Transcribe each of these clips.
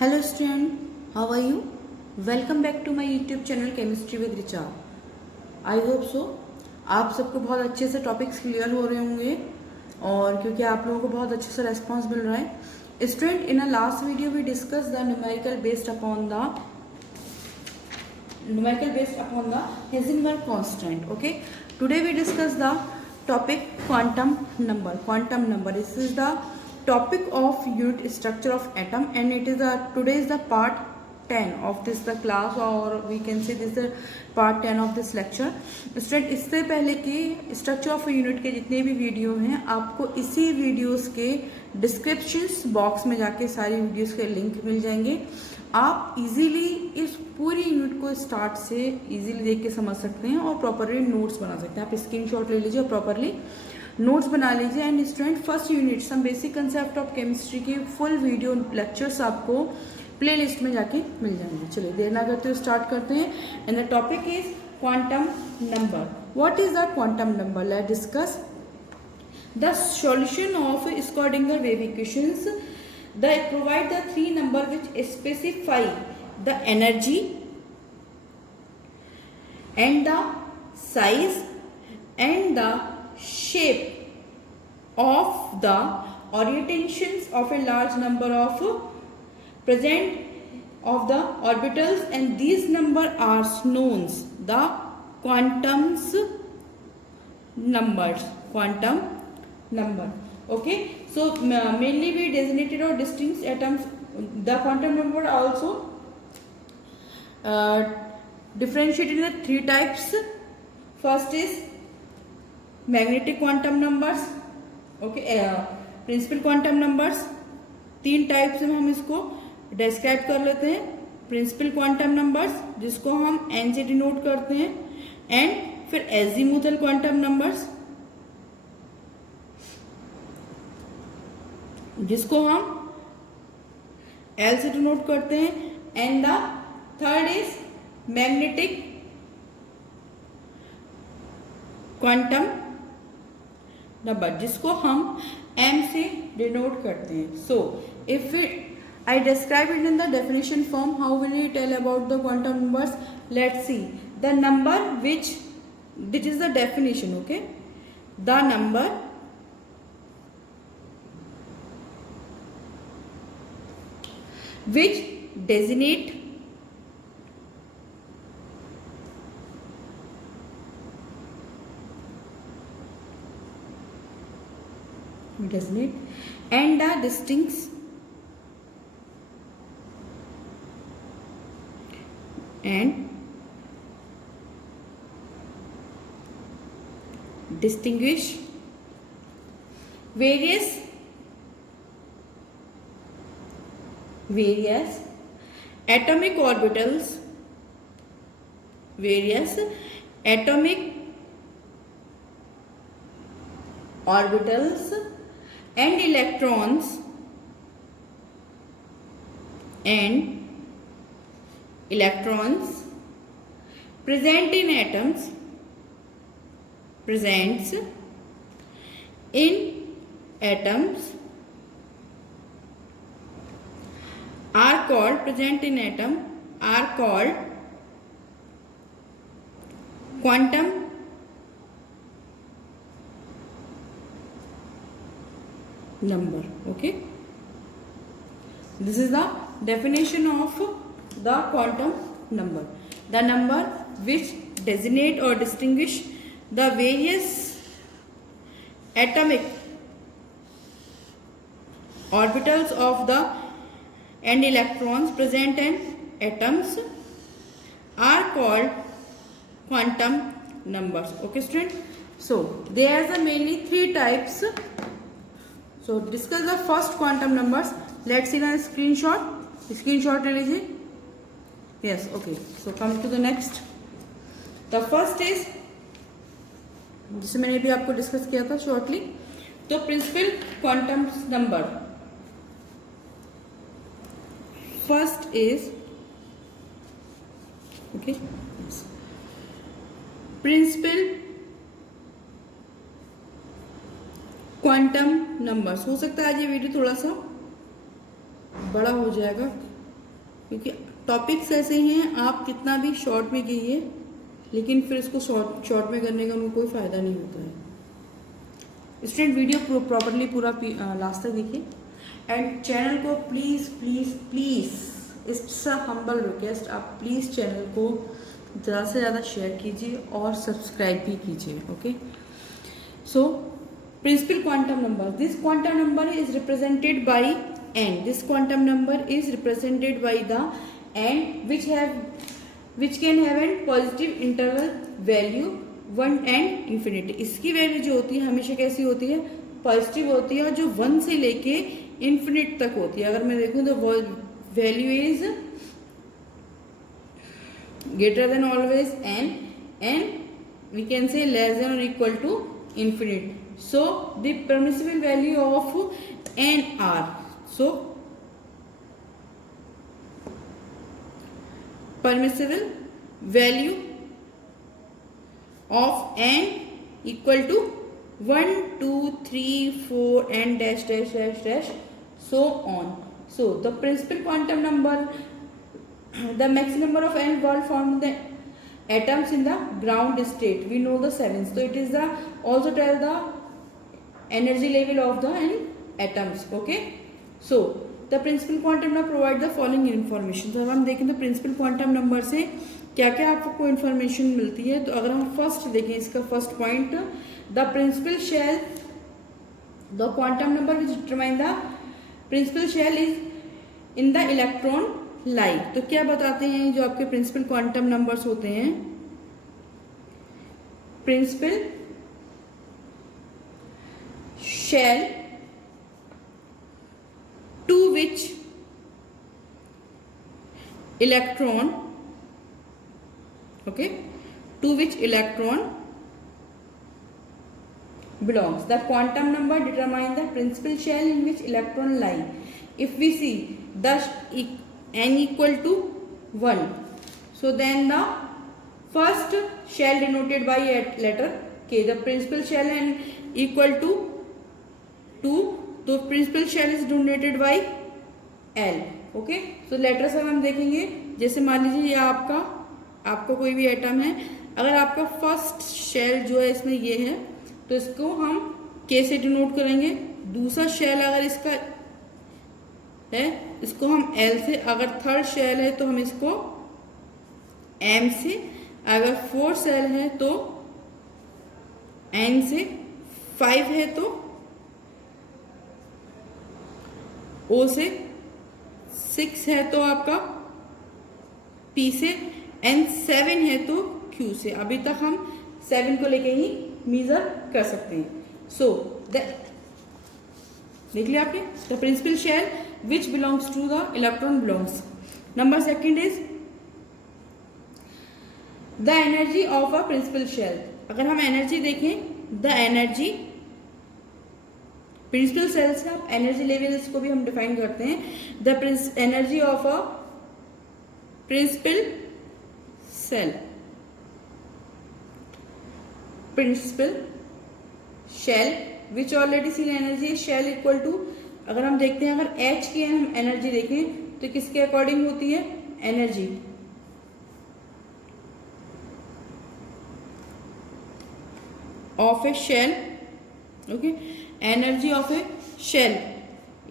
Hello student, how are you? Welcome back to my YouTube channel Chemistry with Richa. I hope so. आप सबको बहुत अच्छे से topics clear हो रहे होंगे और क्योंकि आप लोगों को बहुत अच्छे से रेस्पॉन्स मिल रहा है. Student, in a last video we discuss the numerical based upon the Heisenberg constant. Okay, today we discuss the topic quantum number. Quantum number, this is the topic of unit structure of atom and it is today is the part 10 of this the class, or we can say this is the part 10 of this lecture. Student, इससे पहले कि structure of unit के जितने भी video हैं आपको इसी videos के डिस्क्रिप्शन बॉक्स में जाके सारी वीडियोस के लिंक मिल जाएंगे. आप इजीली इस पूरी यूनिट को स्टार्ट से इजीली देख के समझ सकते हैं और प्रॉपरली नोट्स बना सकते हैं. आप स्क्रीनशॉट ले लीजिए और प्रॉपरली नोट्स बना लीजिए. And student, first unit some basic concept of chemistry की फुल वीडियो लेक्चर्स आपको प्लेलिस्ट में जाके मिल जाएंगे. चलिए देर ना करते हुए स्टार्ट करते हैं. And the topic is quantum number. What is the quantum number? Let's discuss the solution of Schrodinger wave equations. They provide the three number which specify the energy and the size and the shape of the orientations of a large number of present of the orbitals, and these number are known the quantums numbers. Quantum number. Okay, so mainly we designated or distinct atoms. The quantum number also differentiated in three types. First is magnetic quantum numbers. Okay, principal quantum numbers. तीन types में हम इसको describe कर लेते हैं. Principal quantum numbers जिसको हम N से डिनोट करते हैं, एंड फिर एजीमुथल क्वांटम नंबर्स जिसको हम एल से डिनोट करते हैं, and the third is magnetic quantum number जिसको हम एम से डिनोट करते हैं. So if I describe it in the definition form, how will you tell about the quantum numbers? Let's see. The number which, this is the definition, okay? The number which designate and the distinct and distinguish various atomic orbitals, various atomic orbitals and electrons present in atoms, presents in atoms are called, present in atom are called quantum number. Okay, this is the definition of the quantum number. The number which designate or distinguish the various atomic orbitals of the and electrons present in atoms are called quantum numbers. Okay student, so there are mainly three types. So discuss the first quantum numbers. Let's see the screenshot ले लीजिए. Yes, okay, so come to the next. The first is, जिसे मैंने भी आपको discuss किया था shortly, तो principal quantum number. First is, okay, principal quantum numbers. हो सकता है आज ये वीडियो थोड़ा सा बड़ा हो जाएगा क्योंकि टॉपिक्स ऐसे हैं आप कितना भी शॉर्ट में कीजिए लेकिन फिर इसको शॉर्ट में करने का उनको कोई फ़ायदा नहीं होता है। स्टूडेंट वीडियो प्रॉपरली पूरा लास्ट तक देखिए एंड चैनल को please please please it's a humble request, आप प्लीज़ चैनल को ज़्यादा से ज़्यादा शेयर कीजिए और सब्सक्राइब भी कीजिए। Okay, so principal quantum number, this quantum number is represented by n, this quantum number is represented by the n which can have a positive interval value 1 and infinity। इसकी value जो होती है हमेशा कैसी होती है, पॉजिटिव होती है और जो 1 से लेके इन्फिनिट तक होती है। अगर मैं देखूं तो value is greater than always n and we can say less than or equal to infinite, so the permissible value of n are, so permissible value of n equal to 1 2 3 4 and dash dash dash dash so on। So the principal quantum number, the maximum number of n were formed the atoms in the ground state, we know the 7, so it is the also tell the energy level of the atoms। okay, so the principal quantum number provide the following information। तो अगर हम देखें तो principal quantum number से क्या क्या आपको information मिलती है। तो अगर हम फर्स्ट देखें इसका first point, the principal shell, the quantum number which determine the principal shell is in the electron lie. तो क्या बताते हैं जो आपके प्रिंसिपल क्वांटम नंबर्स होते हैं, principal shell to which electron, okay, to which electron belongs, the quantum number determine the principal shell in which electron lie। if we see the n equal to 1, so then the first shell denoted by a letter k, the principal shell n equal to 2, तो principal shell is donated by L. Okay, so letters अब हम देखेंगे, जैसे मान लीजिए ये आपका कोई भी एटम है, अगर आपका फर्स्ट शेल जो है इसमें ये है तो इसको हम के से डिनोट करेंगे। दूसरा शेल अगर इसका है इसको हम एल से, अगर थर्ड शेल है तो हम इसको एम से, अगर फोर्थ शेल है तो एन से, 5 है तो ओ से, 6 है तो आपका पी से, एंड 7 है तो क्यू से। अभी तक हम 7 को लेके ही मेजर कर सकते हैं। सो देख लिया आपने, the principal shell which belongs to the electron belongs. Number second is the energy of a principal shell. अगर हम एनर्जी देखें, द एनर्जी प्रिंसिपल सेल्स का एनर्जी लेवल इसको भी हम डिफाइन करते हैं, the energy of a principal shell, principal shell which already seen energy shell equal to, अगर हम देखते हैं अगर एच की हम एनर्जी देखें तो किसके अकॉर्डिंग होती है, energy of a shell. Okay, energy of a shell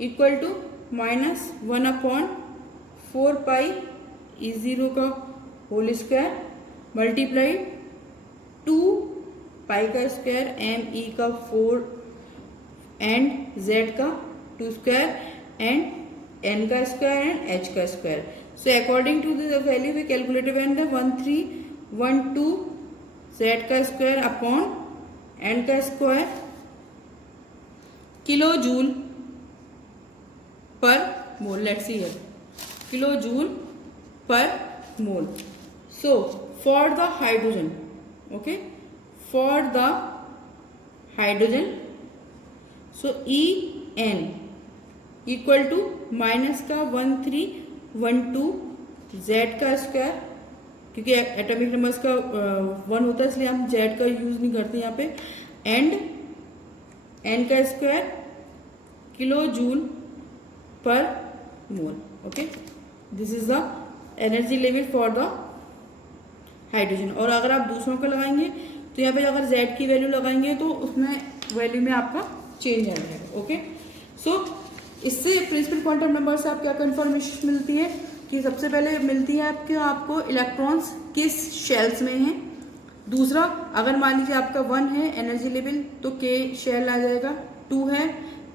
equal to -1/4 pi E0 का होल स्क्वायर मल्टीप्लाइड 2 पाई का स्क्वायर M E का 4 एंड Z का 2 स्क्वायर एंड N का स्क्वायर एंड H का square. So according to the value we calculated when the 1312 Z का square upon N का square kilo joule per mole. Let's see here, kilo joule per mole. So for the hydrogen, okay, for the hydrogen, so En equal to minus का 1312 Z का square, क्योंकि atomic numbers का 1 होता है इसलिए हम Z का यूज नहीं करते यहाँ पे, एंड N का square kilo joule per mole. Okay, this is the energy level for the hydrogen. और अगर आप दूसरों का लगाएंगे तो यहाँ पे अगर Z की वैल्यू लगाएंगे तो उसमें वैल्यू में आपका चेंज आ जाएगा। ओके, सो इससे प्रिंसिपल क्वांटम नंबर से आप क्या कंफर्मेशन मिलती है कि सबसे पहले मिलती है आपको इलेक्ट्रॉन्स किस शेल्स में हैं। दूसरा, अगर मान लीजिए आपका 1 है एनर्जी लेवल तो K शेल आ जाएगा, 2 है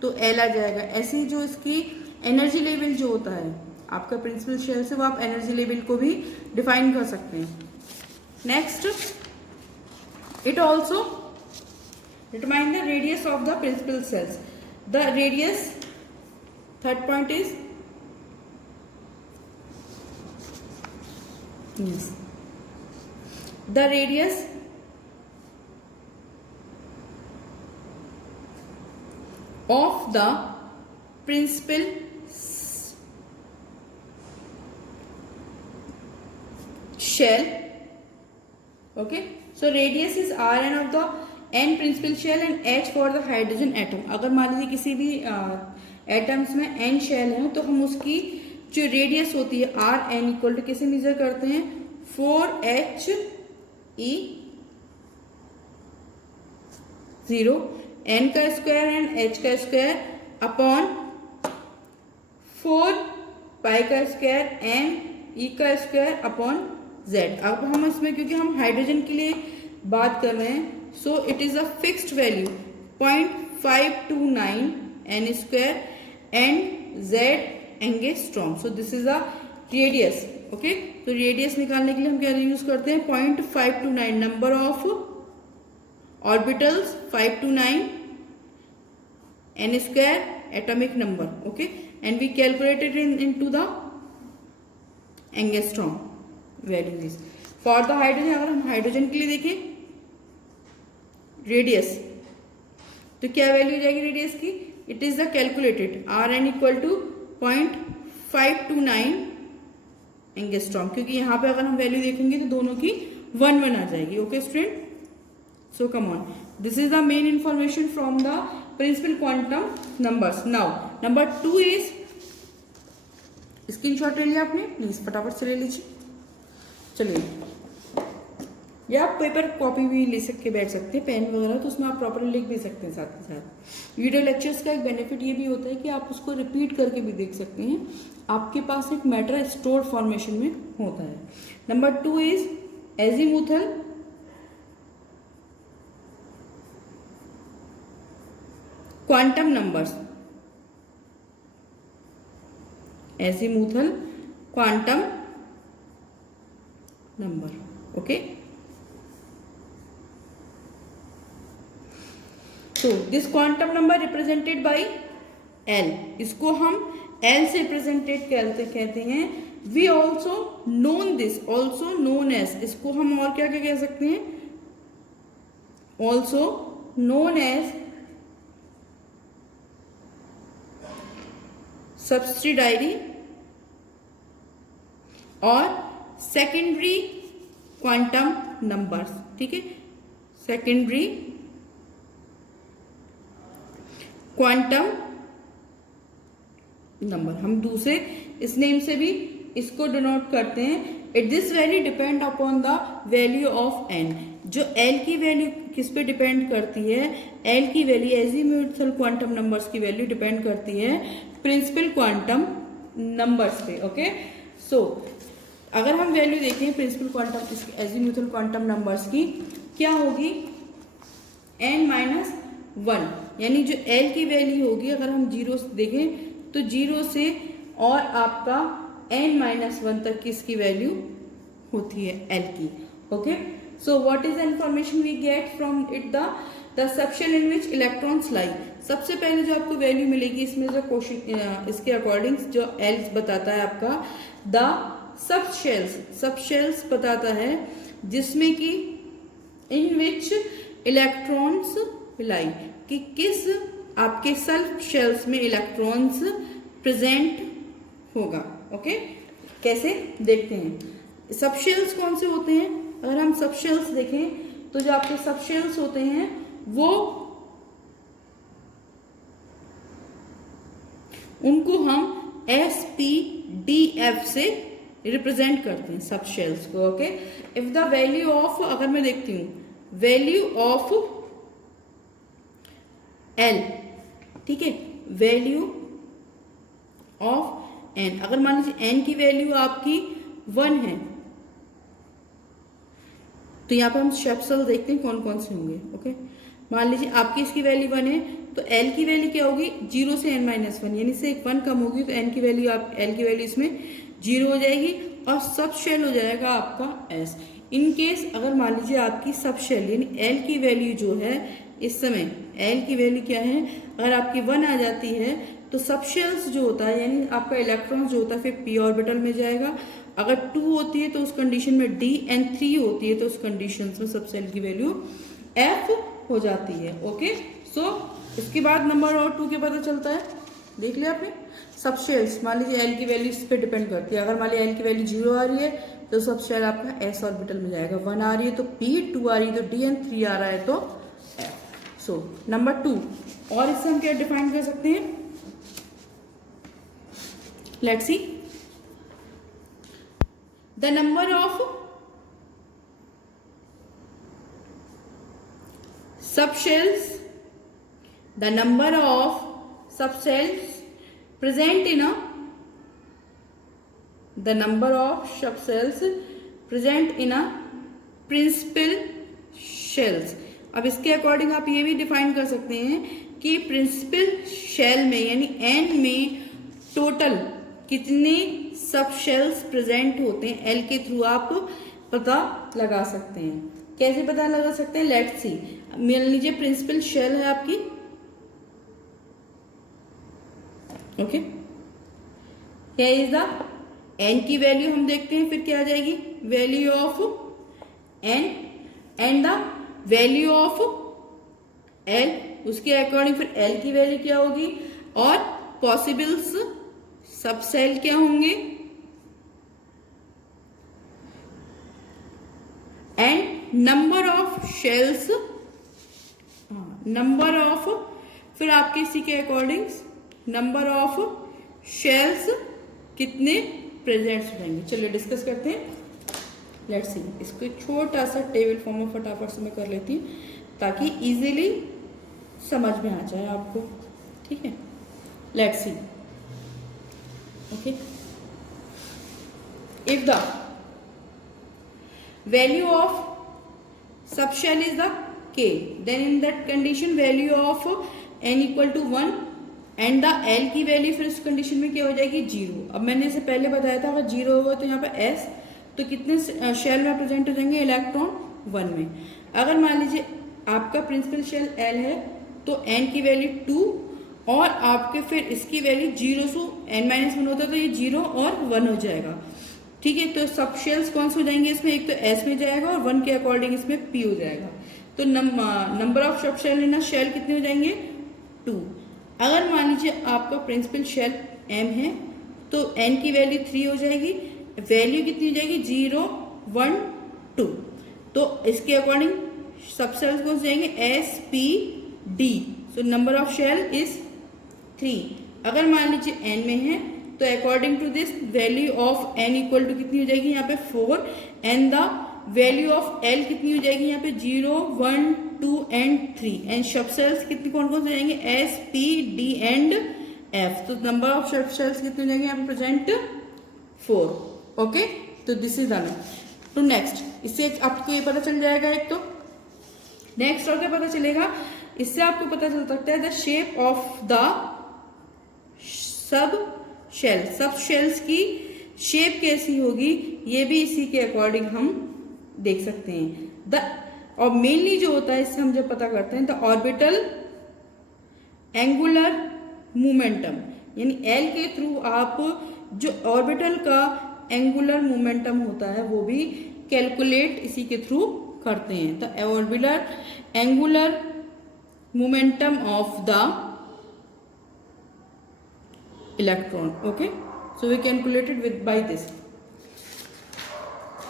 तो L आ जाएगा। ऐसे जो इसकी एनर्जी लेवल जो होता है आपका प्रिंसिपल शेल से, वो आप एनर्जी लेवल को भी डिफाइन कर सकते हैं। Next, it also determine the radius of the principal cells. The radius, third point is yes, the radius of the principal shell. Okay, so radius is Rn of the n principal shell and H for the hydrogen atom. अगर मान लीजिए किसी भी atoms में n shell है तो हम उसकी जो रेडियस होती है Rn इक्वल टू किसे मेजर करते हैं, 4He0 n का स्क्वायर एंड h का स्क्वायर अपॉन 4 पाई का स्क्वायर n e का स्क्वायर अपॉन Z। अब हम इसमें क्योंकि हम हाइड्रोजन के लिए बात कर रहे हैं, so it is a fixed value 0.529 n square and Z angstrom. So this is a radius. Okay, तो रेडियस निकालने के लिए हम क्या यूज करते हैं, 0.529 number of orbitals 529 n square atomic number. Okay, and we calculated into the angstrom value is for the hydrogen. अगर हम हाइड्रोजन के लिए देखें रेडियस तो क्या वैल्यू जाएगी रेडियस की, it is the calculated Rn equal to 0.529 angstrom, क्योंकि यहाँ पे अगर हम वैल्यू देखेंगे तो दोनों की 1 आ जाएगी। Okay student, so come on, this is the main information from the principal quantum numbers. Now number 2 is, screenshot ले लिया आपने, प्लीज फटाफट से ले लीजिए। चलिए, या आप पेपर कॉपी भी ले के बैठ सकते हैं, पेन वगैरह, तो उसमें आप प्रॉपरली लिख भी सकते हैं साथ के साथ। वीडियो लेक्चर्स का एक बेनिफिट ये भी होता है कि आप उसको रिपीट करके भी देख सकते हैं, आपके पास एक मैटर स्टोर फॉर्मेशन में होता है। Number 2 is azimuthal quantum numbers, azimuthal quantum number. Okay, so this quantum number represented by L, इसको हम L से रिप्रेजेंटेड कहते हैं। we also known this, also known as, इसको हम और क्या क्या कह सकते हैं, also known as सब्सिडायरी और सेकेंडरी क्वांटम नंबर्स। ठीक है, सेकेंडरी क्वांटम नंबर हम दूसरे इस नेम से भी इसको डिनोट करते हैं। It this value depend upon the value of n। जो L की वैल्यू किस पे डिपेंड करती है, L की वैल्यू एजीमुथल क्वांटम नंबर्स की वैल्यू डिपेंड करती है प्रिंसिपल क्वांटम नंबर्स पे। ओके, सो अगर हम वैल्यू देखें principal quantum azimuthal quantum numbers की, क्या होगी, n-1, यानी जो L की वैल्यू होगी, अगर हम 0 देखें तो 0 से और आपका n-1 तक की इसकी वैल्यू होती है L की। Okay, so what is the information we get from it, the subshell in which electrons lie. सबसे पहले जो आपको वैल्यू मिलेगी इसमें जो क्वेश्चन इसके अकॉर्डिंग जो L बताता है आपका, द सबशेल्स बताता है जिसमें कि इन विच इलेक्ट्रॉन्स लाई, कि किस आपके सेल्फ शेल्स में इलेक्ट्रॉन्स प्रेजेंट होगा। ओके, कैसे देखते हैं, सबशेल्स कौन से होते हैं, अगर हम सबशेल्स देखें तो जो आपके सबशेल्स होते हैं वो उनको हम sp डी एफ से रिप्रेजेंट करते हैं सब शेल्स को। Okay, if the value of, अगर मैं देखती हूं वैल्यू ऑफ एल, ठीक है, वैल्यू ऑफ एन, अगर मान लीजिए एन की वैल्यू आपकी 1 है, तो यहाँ पे हम शेप्सल देखते हैं कौन कौन से होंगे। ओके, मान लीजिए आपकी इसकी वैल्यू 1 है, तो एल की वैल्यू क्या होगी, 0 से n माइनस 1, यानी से 1 कम होगी, तो एन की वैल्यू, आप एल की वैल्यू इसमें 0 हो जाएगी और सब शेल हो जाएगा आपका एस। इन केस अगर मान लीजिए आपकी सब शेल यानी एल की वैल्यू जो है इस समय, एल की वैल्यू क्या है, अगर आपकी 1 आ जाती है तो सब शेल्स जो होता है यानी आपका इलेक्ट्रॉन जो होता है फिर p ऑर्बिटल में जाएगा। अगर 2 होती है तो उस कंडीशन में d एंड 3 होती है तो उस कंडीशन में सब शेल की वैल्यू f हो जाती है। ओके, सो इसके बाद नंबर और 2 के पता चलता है, देख लिया आपने। सब शेल्स मान लीजिए एल की वैल्यू इस पे डिपेंड करती है, अगर मान लीजिए एल की वैल्यू 0 आ रही है तो सब शेल आपका एस ऑर्बिटल में जाएगा, 1 आ रही है तो p, 2 आ रही है तो d एंड 3 आ रहा है तो f। सो नंबर 2, और इससे हम क्या डिफाइन कर सकते हैं, let's see the number of subshells, the number of subshells present in a, the number of subshells present in a principal shells। अब इसके अकॉर्डिंग आप ये भी डिफाइन कर सकते हैं कि प्रिंसिपल शेल में यानी एन में टोटल कितने सब शेल्स प्रेजेंट होते हैं, एल के थ्रू आप पता लगा सकते हैं। कैसे पता लगा सकते हैं, लेट्स सी, मान लीजिए प्रिंसिपल शेल है आपकी, ओके, क्या इज द एन की वैल्यू हम देखते हैं, फिर क्या आ जाएगी value of N and the value of L, उसके अकॉर्डिंग फिर एल की वैल्यू क्या होगी और पॉसिबल्स सब सेल क्या होंगे and number of shells, number of, फिर आपके इसी के अकॉर्डिंग नंबर ऑफ शेल्स कितने प्रेजेंट हो जाएंगे। चलिए डिस्कस करते हैं, लेट्स सी। इसको छोटा सा टेबल फॉर्म में फटाफट से मैं कर लेती हूँ ताकि इजीली समझ में आ जाए आपको, ठीक है। Let's see, okay, if the value of subshell is the k, then in that condition value of n equal to 1 and the l की वैल्यू फिर इस कंडीशन में क्या हो जाएगी 0। अब मैंने इसे पहले बताया था अगर 0 होगा तो यहाँ पे s, तो कितने शेल में प्रेजेंट हो जाएंगे इलेक्ट्रॉन 1 में। अगर मान लीजिए आपका प्रिंसिपल शेल l है तो n की वैल्यू 2 और आपके फिर इसकी वैल्यू 0 से n-1 होता है तो ये 0 और 1 हो जाएगा, ठीक है। तो सब शेल्स कौन से हो जाएंगे इसमें, एक तो एस में जाएगा और 1 के अकॉर्डिंग इसमें पी हो जाएगा। तो number of sub shell in shell कितने हो जाएंगे 2। अगर मान लीजिए आपका प्रिंसिपल शेल एम है तो एन की वैल्यू 3 हो जाएगी, वैल्यू कितनी हो जाएगी 0 1 2, तो इसके अकॉर्डिंग सब शेल्स कौन से जाएंगे S P D. So number of shell is 3। अगर मान लीजिए एन में है तो according to this value of N equal to कितनी हो जाएगी यहाँ पे 4 and the value of L कितनी हो जाएगी यहाँ पे 0 1 2 एंड 3 एंड सब सेल्स कितनी कौन कौन से हो जाएंगे S P D and F. तो नंबर ऑफ सब सेल्स कितने हो जाएंगे यहाँ पे प्रेजेंट 4। ओके, तो दिस इज डन। तो नेक्स्ट, इससे आपको ये पता चल जाएगा एक, तो नेक्स्ट और क्या पता चलेगा, इससे आपको पता चल सकता है the shape of the sub shell, sub shells की शेप कैसी होगी ये भी इसी के अकॉर्डिंग हम देख सकते हैं। द और मेनली जो होता है इससे हम जब पता करते हैं द ऑर्बिटल एंगुलर मोमेंटम, यानी एल के थ्रू आप जो ऑर्बिटल का एंगुलर मोमेंटम होता है वो भी कैलकुलेट इसी के थ्रू करते हैं। The orbital angular momentum of the electron, okay, so we calculated with by this.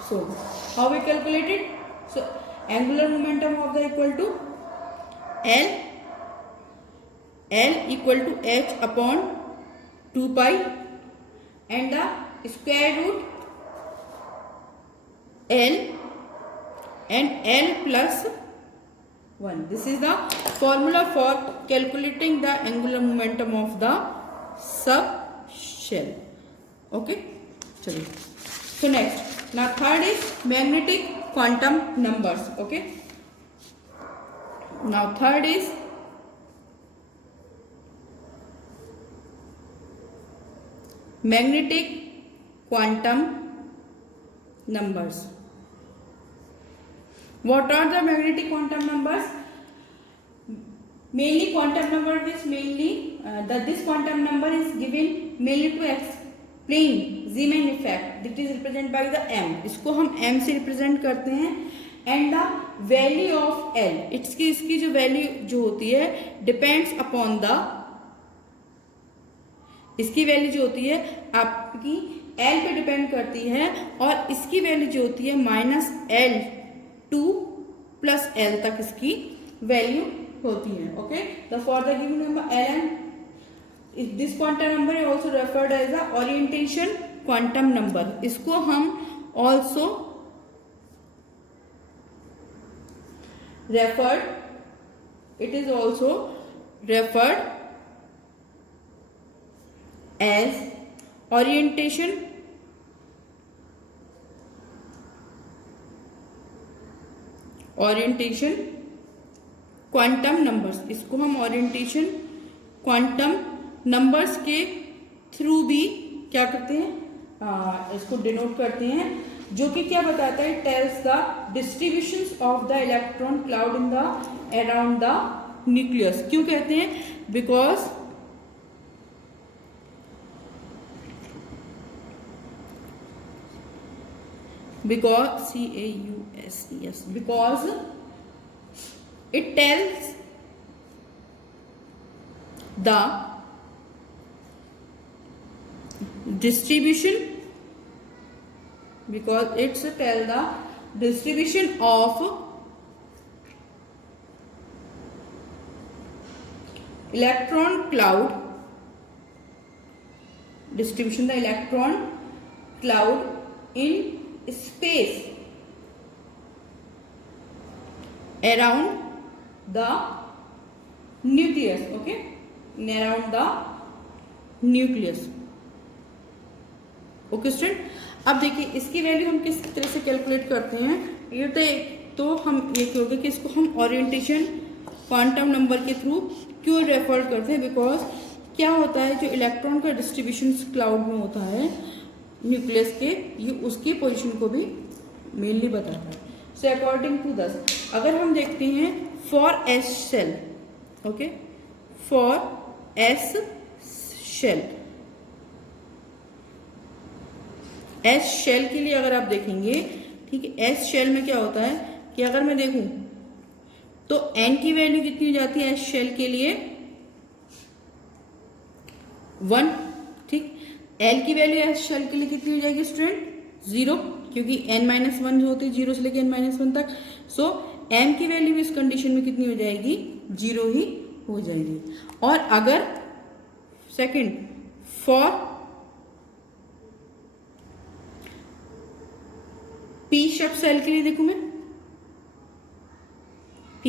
So how we calculated, so angular momentum of the equal to L equal to h upon 2 pi and the square root L and L plus 1. This is the formula for calculating the angular momentum of the subshell. Okay, चलिए. So next, now third is magnetic quantum numbers. Okay, now third is magnetic quantum numbers. What are the magnetic quantum numbers? Mainly quantum number is mainly this quantum number is given mainly to explain Zeeman effect. That is represented by the m. इसको हम m से represent करते हैं. And the value of L, इसकी जो value जो होती है depends upon the, इसकी वैल्यू जो होती है आपकी L पे डिपेंड करती है और इसकी वैल्यू जो होती है -L2 प्लस L तक इसकी वैल्यू होती है. Okay, the for the given number Ln this quantum number is also referred as the orientation quantum number. इसको हम also referred, it is also referred as orientation quantum numbers. इसको हम orientation quantum numbers के through भी क्या करते हैं, इसको डिनोट करते हैं, जो कि क्या बताता है, tells the distributions of the electron cloud in the around the nucleus. क्यों कहते हैं? Because CAUSES, because it tells the distribution, because it's tell the distribution of electron cloud, distribution the electron cloud in space around the nucleus. Okay, around the nucleus. Okay student, अब देखिए इसकी value हम किस तरह से calculate करते हैं. ये तो हम ये कहोगे कि इसको हम ओरिएंटेशन क्वांटम नंबर के थ्रू क्यों रेफर करते हैं. बिकॉज क्या होता है, जो इलेक्ट्रॉन का डिस्ट्रीब्यूशन क्लाउड में होता है न्यूक्लियस के, ये उसकी पोजीशन को भी मेनली बताता है. सो अकॉर्डिंग टू दस, अगर हम देखते हैं for S shell, okay, for S shell, S shell के लिए अगर आप देखेंगे, ठीक है, एस शेल में क्या होता है कि अगर मैं देखूं तो एन की वैल्यू कितनी हो जाती है एस शेल के लिए 1. ठीक, एल की वैल्यू एस शेल के लिए कितनी हो जाएगी स्टूडेंट 0, क्योंकि n-1 जो होती है 0 से लेकर n-1 तक. सो m की वैल्यू इस कंडीशन में कितनी हो जाएगी 0 ही हो जाएगी. और अगर second for p sub shell के लिए देखूं मैं, p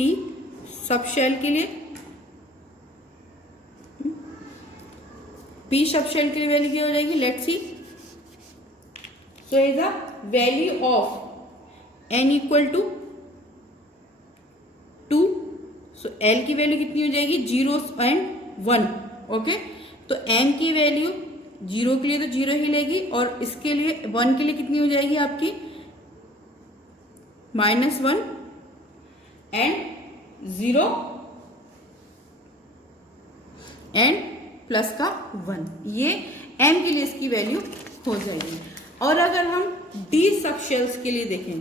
सब शेल के लिए, p सब शेल के लिए वैल्यू क्या हो जाएगी, let's see. So is the value of n equal to 2. So l की वैल्यू कितनी हो जाएगी 0 and 1. ओके, तो m की वैल्यू 0 के लिए तो 0 ही लेगी, और इसके लिए 1 के लिए कितनी हो जाएगी आपकी -1 एंड 0 एंड प्लस का 1. ये m के लिए इसकी वैल्यू हो जाएगी. और अगर हम d सब शेल्स के लिए देखें,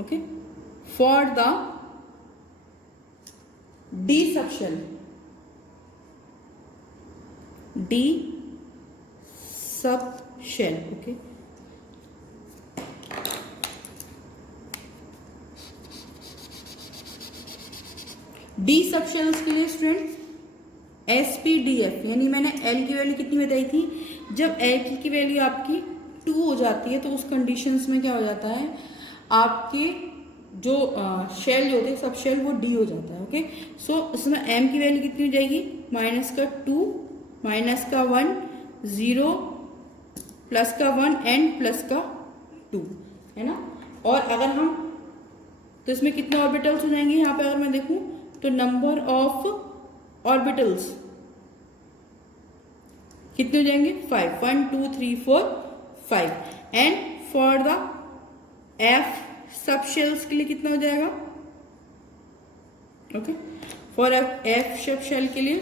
okay, for the d sub shell, d sub shell, okay, D sub shells के लिए स्टूडेंट SPDF, यानी मैंने L की वैल्यू कितनी बताई थी जब एल की वैल्यू आपकी 2 हो जाती है तो उस कंडीशंस में क्या हो जाता है, आपके जो शेल होते हैं सब शेल वो डी हो जाता है। ओके, सो इसमें एम की वैल्यू कितनी हो जाएगी, -2 -1 0 +1 एंड +2 है ना। और अगर हम तो इसमें कितने ऑर्बिटल्स हो जाएंगे, यहाँ पे अगर मैं देखूं तो नंबर ऑफ ऑर्बिटल्स कितने हो जाएंगे, 5 1 2 3 4 5। And for the F sub shells के लिए कितना हो जाएगा, okay, for F sub shell के लिए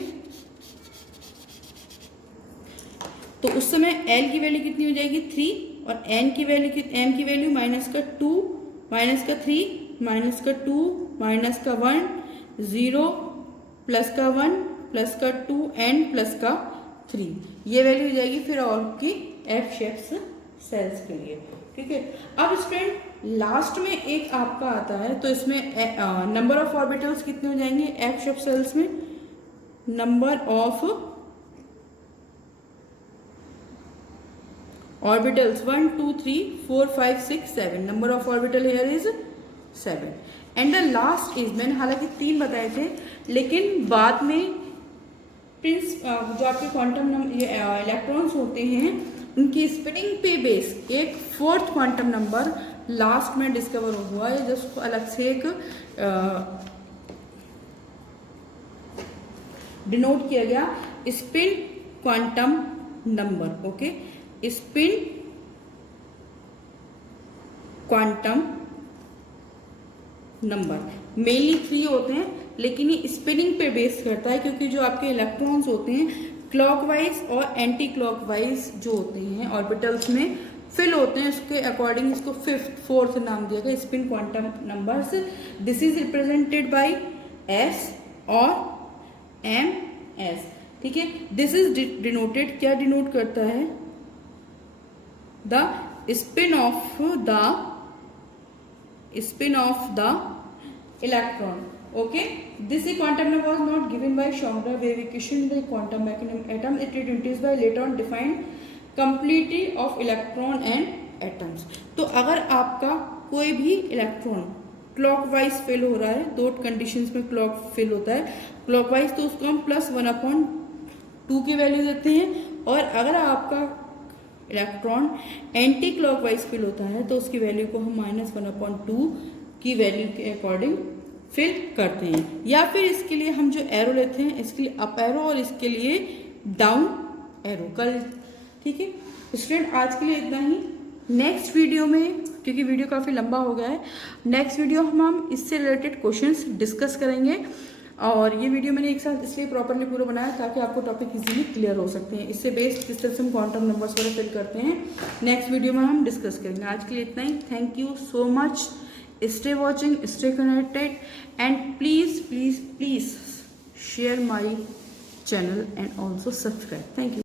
तो उस समय एल की वैल्यू कितनी हो जाएगी 3 और एन की वैल्यू एम की वैल्यू -2 -3 -2 -1 0 +1 +2 एंड +3, ये वैल्यू हो जाएगी फिर और की एफ शेप्स सेल्स के लिए। ठीक है, अब स्टूडेंट लास्ट में एक आपका आता है तो इसमें नंबर ऑफ ऑर्बिटल्स कितने हो जाएंगे एफ शेप सेल्स में, number of orbitals 1 2 3 4 5 6 7, number of orbital here is 7। And the last is, मैंने हालांकि 3 बताए थे लेकिन बाद में जो आपके क्वांटम इलेक्ट्रॉन्स होते हैं उनकी स्पिनिंग पे बेस एक 4th क्वांटम नंबर लास्ट में डिस्कवर हुआ है, जिसको अलग से एक डिनोट किया गया spin quantum number. Okay, spin quantum number mainly 3 होते हैं लेकिन ये स्पिनिंग पे बेस करता है क्योंकि जो आपके इलेक्ट्रॉन्स होते हैं क्लॉकवाइज और एंटी क्लॉकवाइज जो होते हैं ऑर्बिटल्स में फिल होते हैं, उसके अकॉर्डिंग इसको 4th नाम दिया गया spin quantum numbers. This is represented by S और एम एस। ठीक है, दिस इज डिनोटेड, क्या डिनोट करता है, the spin off the electron. Okay, this quantum number was not given by Schrödinger wave equation in the quantum mechanical atom. It is introduced by later on defined completely of electron and atoms. तो अगर आपका कोई भी electron clockwise fill हो रहा है, 2 conditions में clock fill होता है क्लॉकवाइज तो उसको हम +1/2 की वैल्यू देते हैं, और अगर आपका इलेक्ट्रॉन एंटी क्लॉकवाइज फिल होता है तो उसकी वैल्यू को हम -1/2 की वैल्यू के अकॉर्डिंग फिल करते हैं। या फिर इसके लिए हम जो एरो लेते हैं इसके लिए अप एरो और इसके लिए डाउन एरो कल। ठीक है स्टूडेंट, आज के लिए इतना ही। नेक्स्ट वीडियो में, क्योंकि वीडियो काफ़ी लंबा हो गया है, नेक्स्ट वीडियो हम इससे रिलेटेड क्वेश्चंस डिस्कस करेंगे। और ये वीडियो मैंने एक साथ इसलिए प्रॉपरली पूरा बनाया ताकि आपको टॉपिक इजीली क्लियर हो सकते हैं। इससे बेस्ड किस तरह से हम क्वांटम नंबर्स वगैरह फिल करते हैं नेक्स्ट वीडियो में हम डिस्कस करेंगे। आज के लिए इतना ही। Thank you so much. Stay watching, stay connected, and please share my channel and also subscribe. Thank you.